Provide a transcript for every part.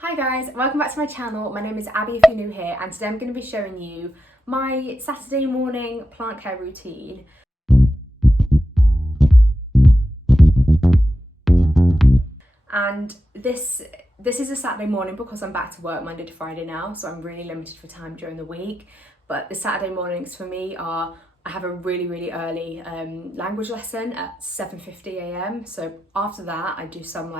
Hi guys, welcome back to my channel. My name is Abby if you're new here, and today I'm going to be showing you my Saturday morning plant care routine. And this is a Saturday morning because I'm back to work Monday to Friday now, so I'm really limited for time during the week. But the Saturday mornings for me are, I have a really early language lesson at 7:50 a.m. So after that I do some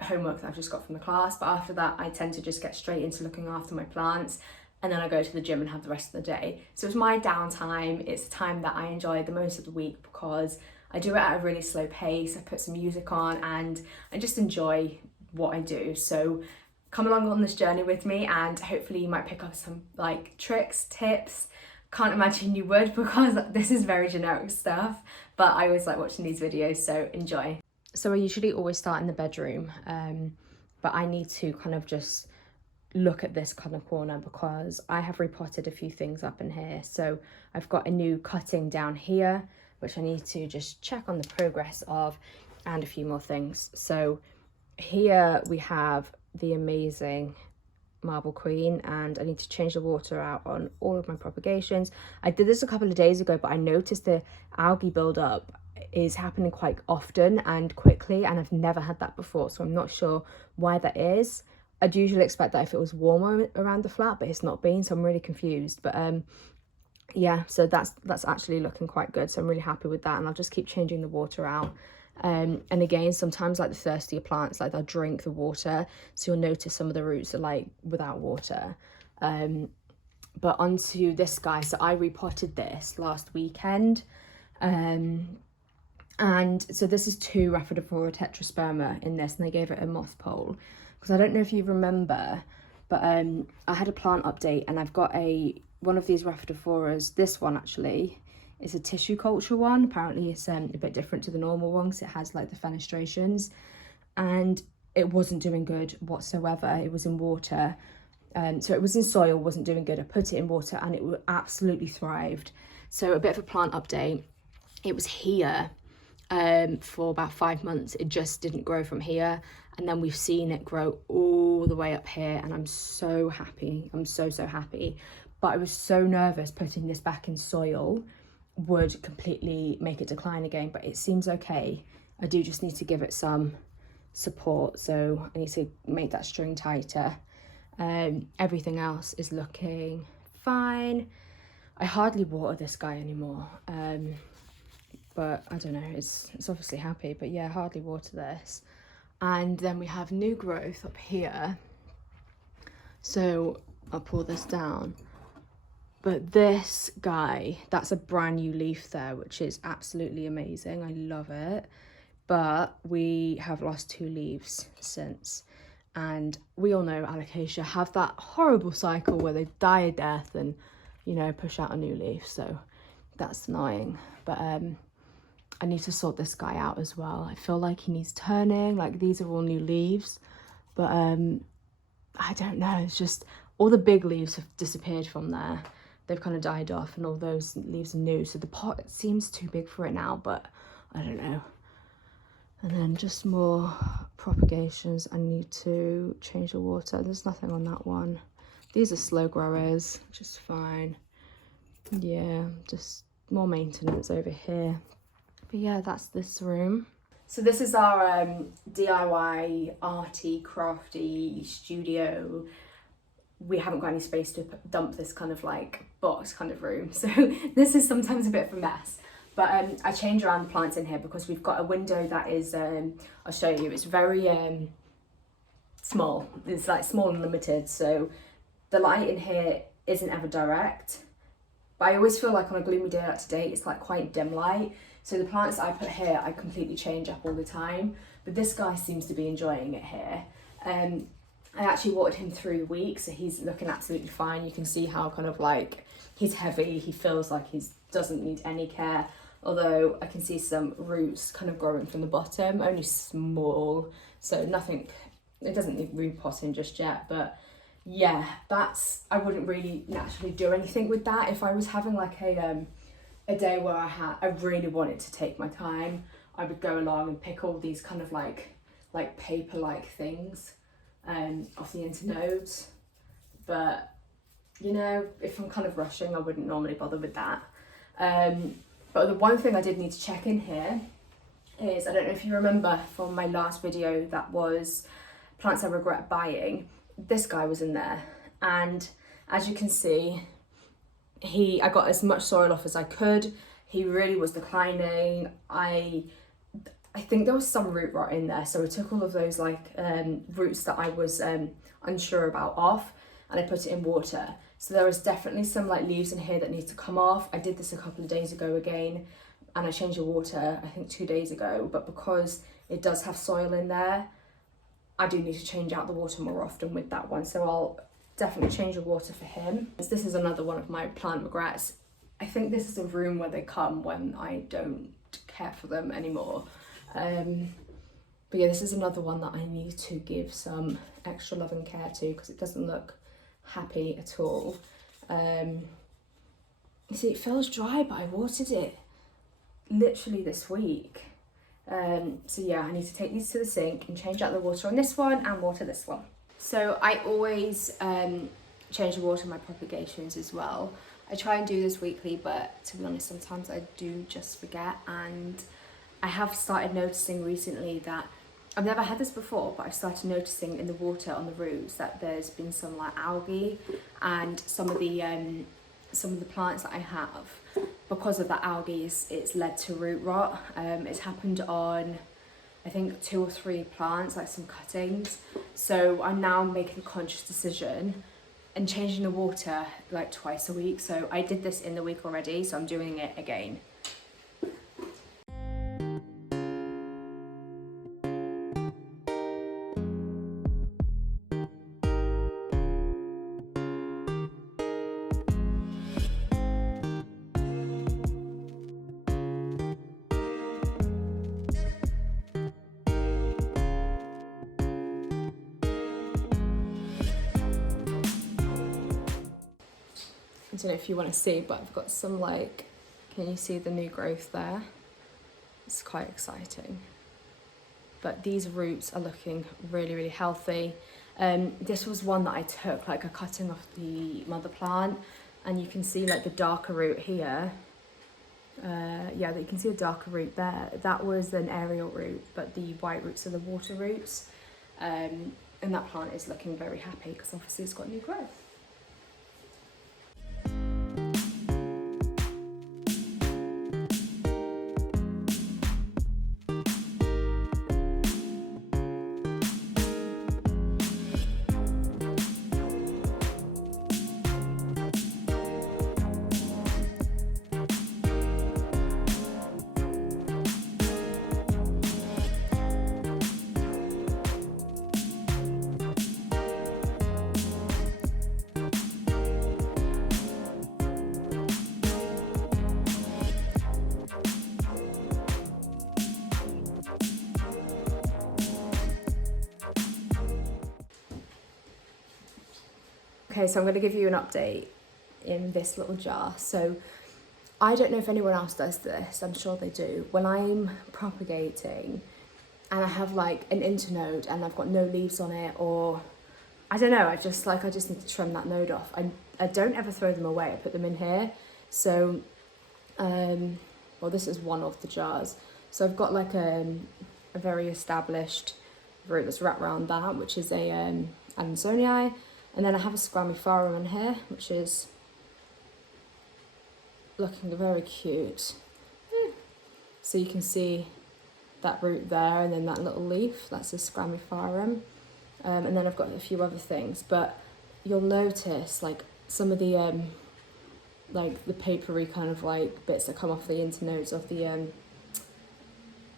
homework that I've just got from the class, but after that I tend to just get straight into looking after my plants, and then I go to the gym and have the rest of the day. So it's my downtime. It's the time that I enjoy the most of the week because I do it at a really slow pace. I put some music on and I just enjoy what I do. So come along on this journey with me, and hopefully you might pick up some tricks, tips. Can't imagine you would because this is very generic stuff, but I always like watching these videos, so enjoy. So I usually always start in the bedroom, but I need to kind of just look at this kind of corner because I have repotted a few things up in here. So I've got a new cutting down here, which I need to just check on the progress of, and a few more things. So here we have the amazing Marble Queen, and I need to change the water out on all of my propagations. I did this a couple of days ago, but I noticed the algae buildup is happening quite often and quickly, and I've never had that before, so I'm not sure why that is. I'd usually expect that if it was warmer around the flat, but it's not been, so I'm really confused. But yeah, so that's actually looking quite good, so I'm really happy with that, and I'll just keep changing the water out. And again, sometimes like the thirstier plants, like they'll drink the water, so you'll notice some of the roots are like without water. But onto this guy. So I repotted this last weekend, and so this is 2 Rhaphidophora tetrasperma in this, and they gave it a moth pole because I don't know if you remember, but I had a plant update, and I've got one of these Rhaphidophoras. This one actually is a tissue culture one. Apparently it's a bit different to the normal ones. It has like the fenestrations, and it wasn't doing good whatsoever. It was in water, so it was in soil, wasn't doing good. I put it in water and it absolutely thrived. So a bit of a plant update. It was here for about 5 months. It just didn't grow from here, and then we've seen it grow all the way up here, and I'm so happy. I'm so happy. But I was so nervous putting this back in soil would completely make it decline again, but it seems okay. I do just need to give it some support, so I need to make that string tighter. Everything else is looking fine. I hardly water this guy anymore, but I don't know, it's obviously happy, but yeah, hardly water this. And then we have new growth up here, so I'll pull this down. But this guy, that's a brand new leaf there, which is absolutely amazing. I love it. But we have lost 2 leaves since. And we all know alocasia have that horrible cycle where they die a death and, you know, push out a new leaf. So that's annoying. But I need to sort this guy out as well. I feel like he needs turning. Like, these are all new leaves. But I don't know. It's just all the big leaves have disappeared from there. They've kind of died off, and all those leaves are new. So the pot seems too big for it now, but I don't know. And then just more propagations. I need to change the water. There's nothing on that one. These are slow growers, which is fine. Yeah, just more maintenance over here. But yeah, that's this room. So this is our DIY arty crafty studio. We haven't got any space to dump this kind of like box kind of room, so this is sometimes a bit of a mess. But I change around the plants in here because we've got a window that is, I'll show you, it's very small. It's like small and limited, so the light in here isn't ever direct. But I always feel like on a gloomy day like today, it's like quite dim light. So the plants that I put here, I completely change up all the time. But this guy seems to be enjoying it here. I actually watered him through the week, so he's looking absolutely fine. You can see how kind of like he's heavy. He feels like he doesn't need any care. Although I can see some roots kind of growing from the bottom, only small. So nothing, it doesn't need repotting just yet. But yeah, I wouldn't really naturally do anything with that. If I was having like a day where I really wanted to take my time, I would go along and pick all these kind of like paper-like things off the internodes, but you know, if I'm kind of rushing, I wouldn't normally bother with that. But the one thing I did need to check in here is, I don't know if you remember from my last video that was plants I regret buying, this guy was in there, and as you can see, I got as much soil off as I could. He really was declining. I think there was some root rot in there, so I took all of those like roots that I was unsure about off, and I put it in water. So there was definitely some like leaves in here that need to come off. I did this a couple of days ago again, and I changed the water I think 2 days ago, but because it does have soil in there, I do need to change out the water more often with that one. So I'll definitely change the water for him. This is another one of my plant regrets. I think this is a room where they come when I don't care for them anymore. But yeah, this is another one that I need to give some extra love and care to, because it doesn't look happy at all. You see, it feels dry, but I watered it literally this week. So yeah, I need to take these to the sink and change out the water on this one and water this one. So I always change the water on my propagations as well. I try and do this weekly, but to be honest, sometimes I do just forget. And I have started noticing recently that, I've never had this before, but I've started noticing in the water on the roots that there's been some like algae, and some of the plants that I have, because of that algae, it's led to root rot. It's happened on, I think 2 or 3 plants, like some cuttings. So I'm now making a conscious decision and changing the water like twice a week. So I did this in the week already, so I'm doing it again. I don't know if you want to see, but I've got some like, can you see the new growth there? It's quite exciting. But these roots are looking really, really healthy. This was one that I took like a cutting off the mother plant, and you can see like the darker root here. Yeah, you can see a darker root there. That was an aerial root, but the white roots are the water roots. And that plant is looking very happy because obviously it's got new growth. Okay, so I'm going to give you an update in this little jar. So I don't know if anyone else does this, I'm sure they do. When I'm propagating and I have like an internode and I've got no leaves on it, or I don't know, I just need to trim that node off. I don't ever throw them away, I put them in here. So, well, this is one of the jars. So I've got like a very established root that's wrapped around that, which is a Adansonii. And then I have a Scramipharum in here, which is looking very cute. So you can see that root there, and then that little leaf, that's a Scramipharum. And then I've got a few other things, but you'll notice like some of the like the papery kind of like bits that come off the internodes of the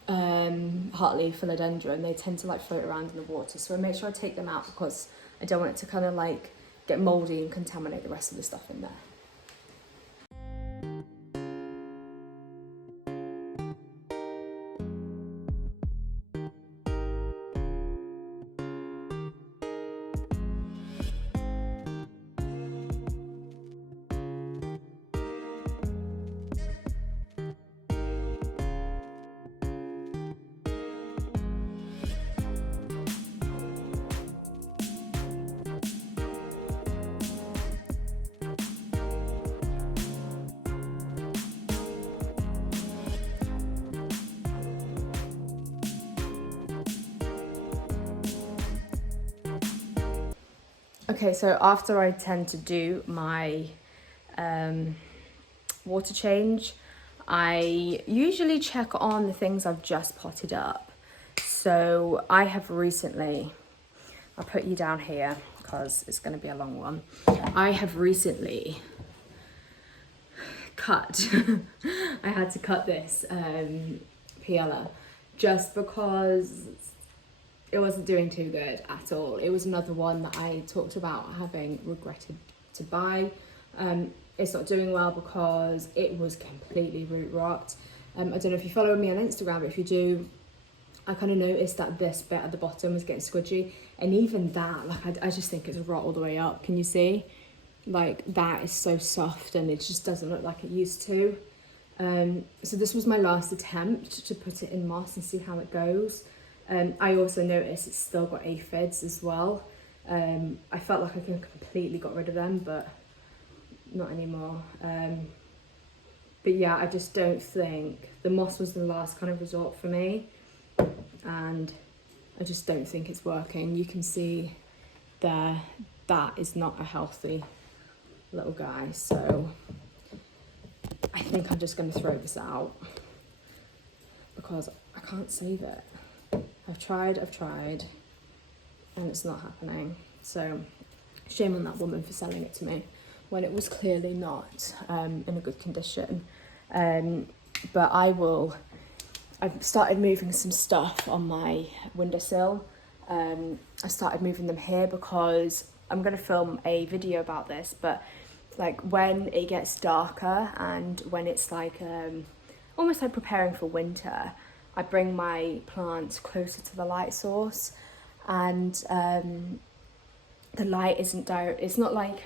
heartleaf philodendron, they tend to like float around in the water. So I make sure I take them out because I don't want it to kind of like get moldy and contaminate the rest of the stuff in there. Okay, so after I tend to do my water change, I usually check on the things I've just potted up. So I have recently, I'll put you down here because it's going to be a long one. I have recently cut, I had to cut this Piella just because it wasn't doing too good at all. It was another one that I talked about having regretted to buy. It's not doing well because it was completely root rocked. I don't know if you follow me on Instagram, but if you do, I kind of noticed that this bit at the bottom was getting squidgy, and even that, like I just think it's rot all the way up. Can you see? Like that is so soft and it just doesn't look like it used to. So this was my last attempt to put it in moss and see how it goes. I also noticed it's still got aphids as well. I felt like I could completely got rid of them, but not anymore. But yeah, I just don't think the moss was the last kind of resort for me, and I just don't think it's working. You can see there, that is not a healthy little guy, so I think I'm just going to throw this out because I can't save it. I've tried, and it's not happening. So shame on that woman for selling it to me when it was clearly not in a good condition. But I've started moving some stuff on my windowsill. I started moving them here because I'm going to film a video about this, but like when it gets darker and when it's like almost like preparing for winter, I bring my plants closer to the light source, and the light isn't direct. It's not like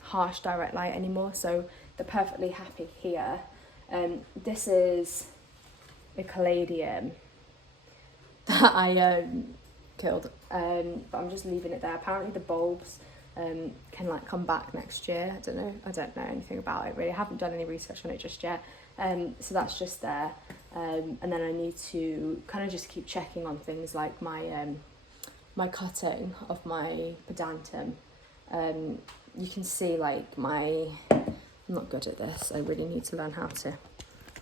harsh direct light anymore, so they're perfectly happy here. This is a caladium that I killed, but I'm just leaving it there. Apparently the bulbs can like come back next year. I don't know anything about it really. I haven't done any research on it just yet. So that's just there. And then I need to kind of just keep checking on things like my cutting of my pedantum. You can see like I'm not good at this. I really need to learn how to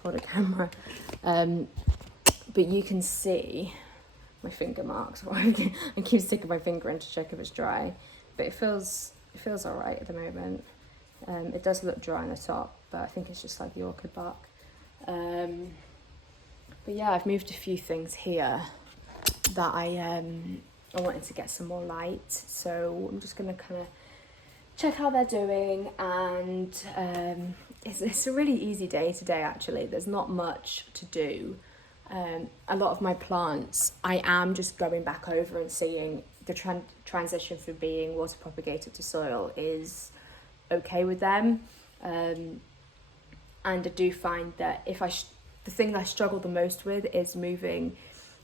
hold a camera. But you can see my finger marks. I keep sticking my finger in to check if it's dry, but it feels all right at the moment. It does look dry on the top, but I think it's just like the orchid bark. But yeah, I've moved a few things here that I wanted to get some more light, so I'm just gonna kind of check how they're doing, and it's a really easy day today actually. There's not much to do. A lot of my plants, I am just going back over and seeing the transition from being water propagated to soil is okay with them. And I do find that the thing that I struggle the most with is moving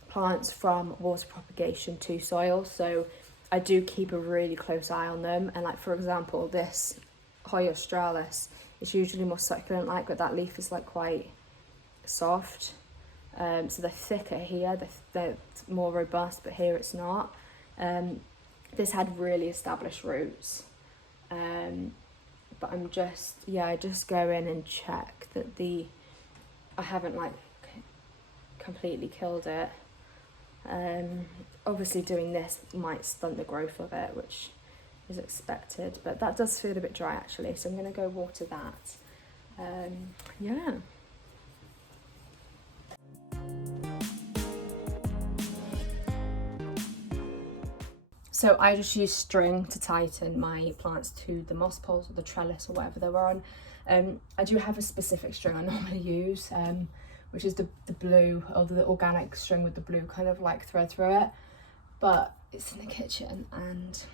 plants from water propagation to soil. So I do keep a really close eye on them. And like, for example, this Hoya australis is usually more succulent like, but that leaf is like quite soft. So they're thicker here, they're more robust, but here it's not. This had really established roots. But I just go in and check that I haven't like completely killed it. Obviously doing this might stunt the growth of it, which is expected, but that does feel a bit dry actually, so I'm going to go water that. Yeah. So I just use string to tighten my plants to the moss poles or the trellis or whatever they were on. I do have a specific string I normally use, which is the blue, or the organic string with the blue kind of like thread through it, but it's in the kitchen and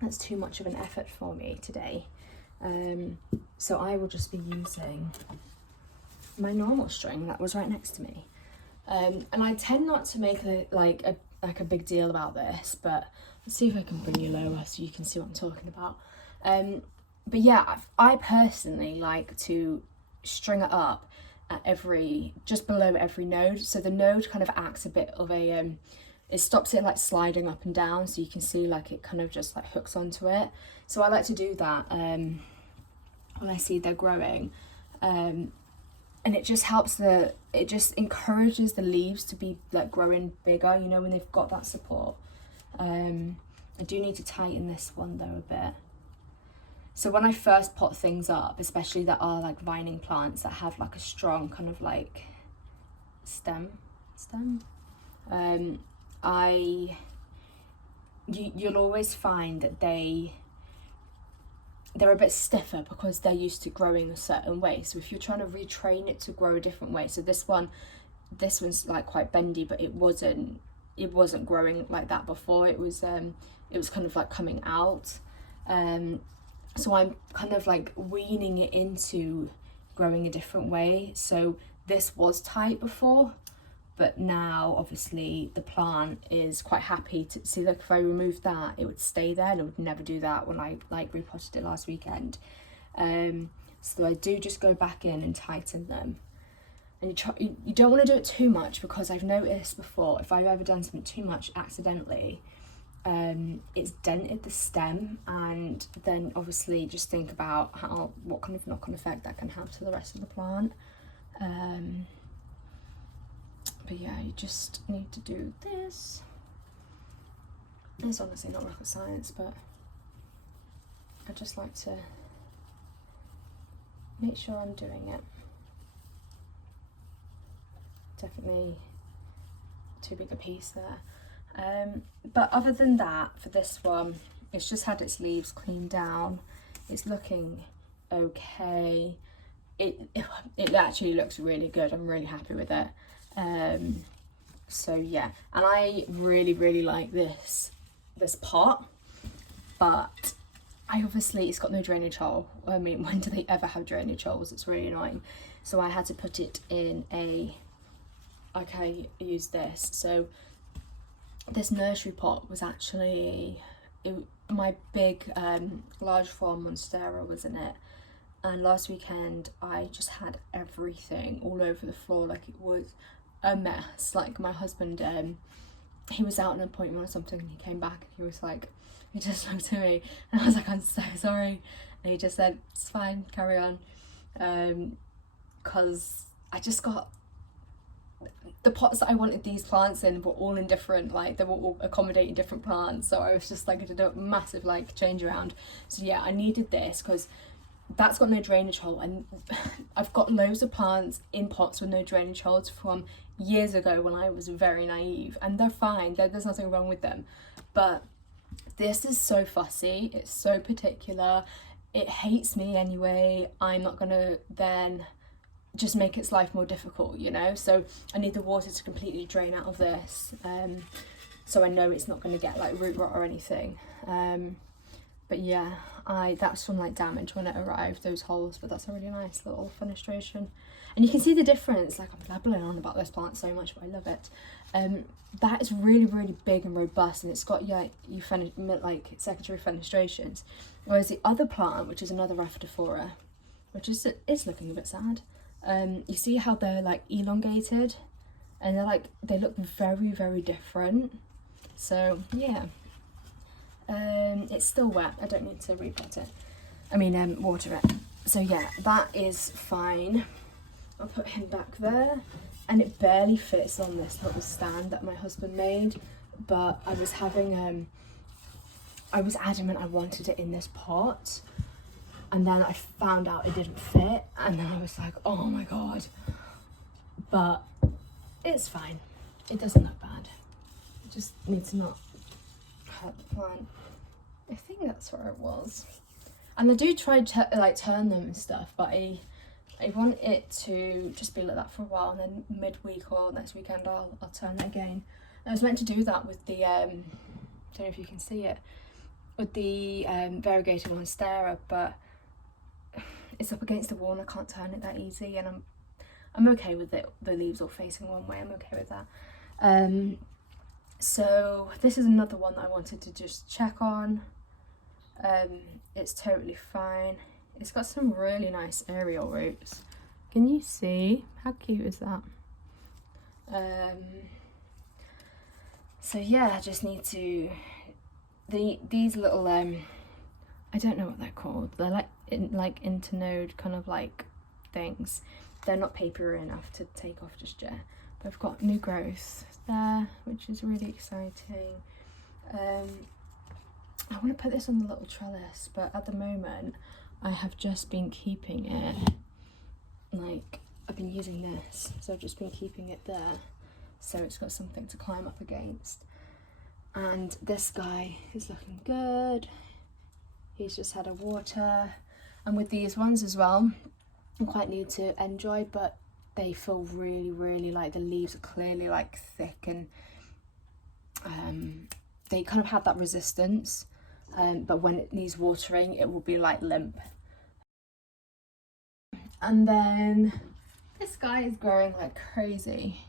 that's too much of an effort for me today. So I will just be using my normal string that was right next to me. And I tend not to make a big deal about this, but let's see if I can bring you lower so you can see what I'm talking about. But yeah, I personally like to string it up at just below every node, so the node kind of acts a bit of a it stops it like sliding up and down, so you can see like it kind of just like hooks onto it. So I like to do that when I see they're growing, and it just helps it just encourages the leaves to be like growing bigger, you know, when they've got that support. I do need to tighten this one though a bit. So when I first pot things up, especially that are like vining plants that have like a strong kind of like stem, you'll always find that they're a bit stiffer because they're used to growing a certain way. So if you're trying to retrain it to grow a different way, so this one's like quite bendy, but it wasn't growing like that before. It was kind of like coming out. So I'm kind of like weaning it into growing a different way. So this was tight before, but now obviously the plant is quite happy to see, like if I removed that, it would stay there, and it would never do that when I like repotted it last weekend. So I do just go back in and tighten them. And you don't want to do it too much, because I've noticed before, if I've ever done something too much accidentally, it's dented the stem, and then obviously just think about what kind of knock-on effect that can have to the rest of the plant. But yeah, you just need to do this. It's honestly not rocket science, but I just like to make sure I'm doing it. Definitely too big a piece there. But other than that, for this one, it's just had its leaves cleaned down. It's looking okay. It actually looks really good. I'm really happy with it. So yeah, and I really like this pot, but it's got no drainage hole. I mean, when do they ever have drainage holes? It's really annoying. So I had to put it in I use this. So this nursery pot was actually my big large form monstera was in it, and last weekend I just had everything all over the floor. Like, it was a mess. Like, my husband, he was out on an appointment or something, and he came back and he just looked at me, and I was like, I'm so sorry, and he just said, it's fine, carry on, because I just got the pots that I wanted these plants in were all in different, like, they were all accommodating different plants, so I was just like, I did a massive like change around. So yeah, I needed this because that's got no drainage hole, and I've got loads of plants in pots with no drainage holes from years ago when I was very naive, and they're fine, there's nothing wrong with them. But this is so fussy, it's so particular, it hates me anyway. I'm not gonna then just make its life more difficult, you know. So I need the water to completely drain out of this, so I know it's not going to get like root rot or anything. But yeah, that's from like damage when it arrived, those holes, but that's a really nice little fenestration, and you can see the difference. Like, I'm blabbering on about this plant so much, but I love it. That is really big and robust, and it's got like secondary fenestrations, whereas the other plant, which is another Rhaphidophora, which is looking a bit sad, you see how they're like elongated, and they look very different. So yeah, it's still wet. I don't need to repot it. I mean, water it. So yeah, that is fine. I'll put him back there, and it barely fits on this little stand that my husband made, but I was having I was adamant I wanted it in this pot, and then I found out it didn't fit, and then I was like, oh my god. But it's fine, it doesn't look bad. I just need to not hurt the plant. I think that's where it was. And I do try to like turn them and stuff, but I want it to just be like that for a while, and then midweek or next weekend I'll turn it again. I was meant to do that with the don't know if you can see it, with the variegated monstera, but it's up against the wall and I can't turn it that easy, and I'm okay with it, the leaves all facing one way. I'm okay with that. So this is another one that I wanted to just check on. It's totally fine. It's got some really nice aerial roots. Can you see? How cute is that? So yeah, I just need to, these little, I don't know what they're called. They're like, internode kind of like things. They're not papery enough to take off just yet. But I've got new growth there, which is really exciting. I want to put this on the little trellis, but at the moment I have just been keeping it, like, I've been using this, so I've just been keeping it there so it's got something to climb up against. And this guy is looking good. He's just had a water. And with these ones as well, I'm quite new to Enjoy, but they feel really, really, like, the leaves are clearly like thick, and they kind of have that resistance, but when it needs watering it will be like limp. And then this guy is growing like crazy.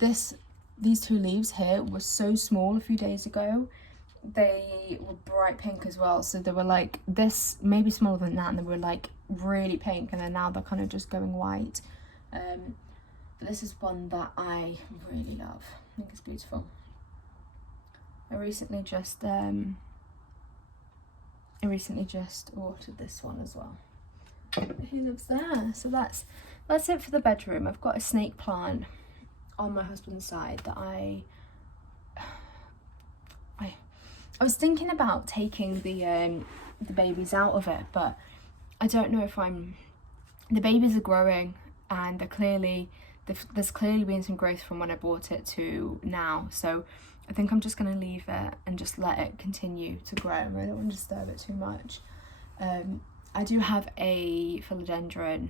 These two leaves here were so small a few days ago. They were bright pink as well, so they were like this, maybe smaller than that, and they were like really pink, and then now they're kind of just going white. But this is one that I really love. I think it's beautiful. I recently just watered this one as well. He lives there. So that's it for the bedroom. I've got a snake plant on my husband's side that I was thinking about taking the babies out of it, but I don't know if the babies are growing, and there's clearly been some growth from when I bought it to now, so I think I'm just going to leave it and just let it continue to grow. I don't want to disturb it too much. I do have a philodendron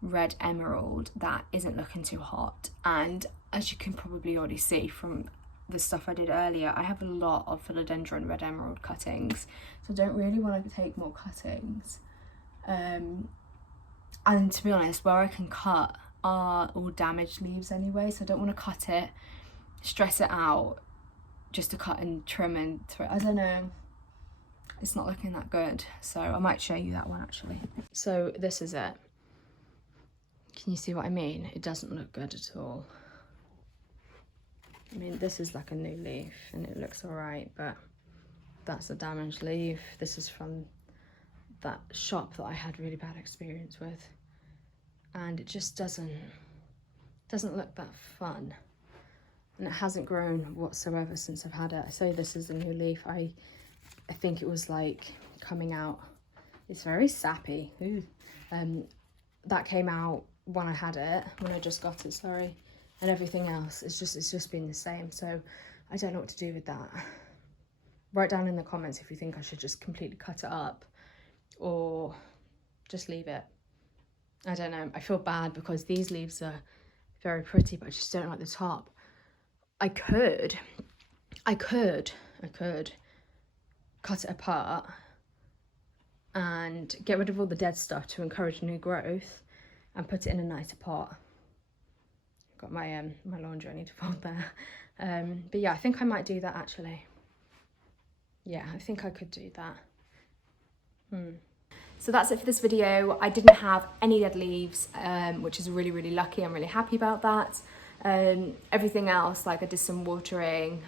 red emerald that isn't looking too hot, and as you can probably already see from the stuff I did earlier, I have a lot of philodendron red emerald cuttings, so I don't really want to take more cuttings. And to be honest, where I can cut are all damaged leaves anyway, so I don't want to cut it, stress it out just to cut and trim and throw. I don't know, it's not looking that good, so I might show you that one actually. So this is it. Can you see what I mean? It doesn't look good at all. I mean, this is like a new leaf and it looks all right, but that's a damaged leaf. This is from that shop that I had really bad experience with, and it just doesn't look that fun, and it hasn't grown whatsoever since I've had it. I say this is a new leaf. I think it was like coming out. It's very sappy. Ooh. That came out when I had it, when I just got it, sorry. And everything else, it's just been the same. So I don't know what to do with that. Write down in the comments if you think I should just completely cut it up or just leave it. I don't know. I feel bad because these leaves are very pretty, but I just don't like the top. I could cut it apart and get rid of all the dead stuff to encourage new growth and put it in a nicer pot. Got my my laundry I need to fold there. But yeah, I think I might do that actually. Yeah, I think I could do that. So that's it for this video. I didn't have any dead leaves, which is really, really lucky. I'm really happy about that. Everything else, like I did some watering.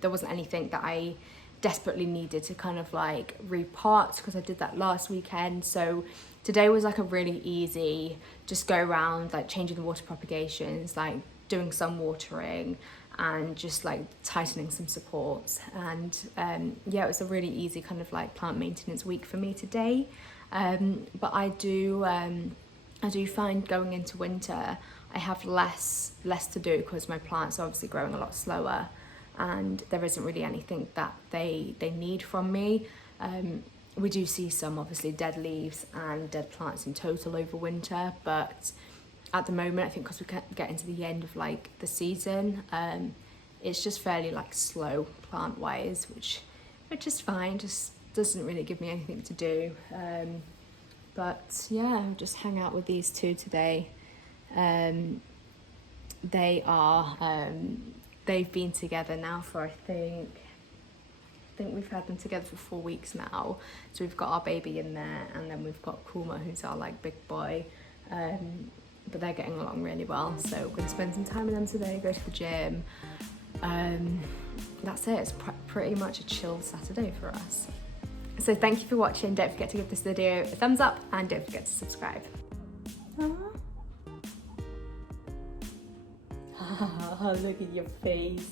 There wasn't anything that I desperately needed to kind of like repot because I did that last weekend. So today was like a really easy, just go around like changing the water propagations, like doing some watering and just like tightening some supports. And yeah, it was a really easy kind of like plant maintenance week for me today. But I do find going into winter, I have less to do because my plants are obviously growing a lot slower and there isn't really anything that they need from me. We do see some obviously dead leaves and dead plants in total over winter, but at the moment I think because we can't get into the end of like the season, it's just fairly like slow plant wise, which is fine, just doesn't really give me anything to do. But yeah, I'll just hang out with these two today. They've been together now for I think we've had them together for 4 weeks now. So we've got our baby in there, and then we've got Kuma, who's our like big boy. But they're getting along really well, so we're gonna spend some time with them today, go to the gym. that's it. It's pretty much a chill Saturday for us. So thank you for watching. Don't forget to give this video a thumbs up and don't forget to subscribe. Look at your face.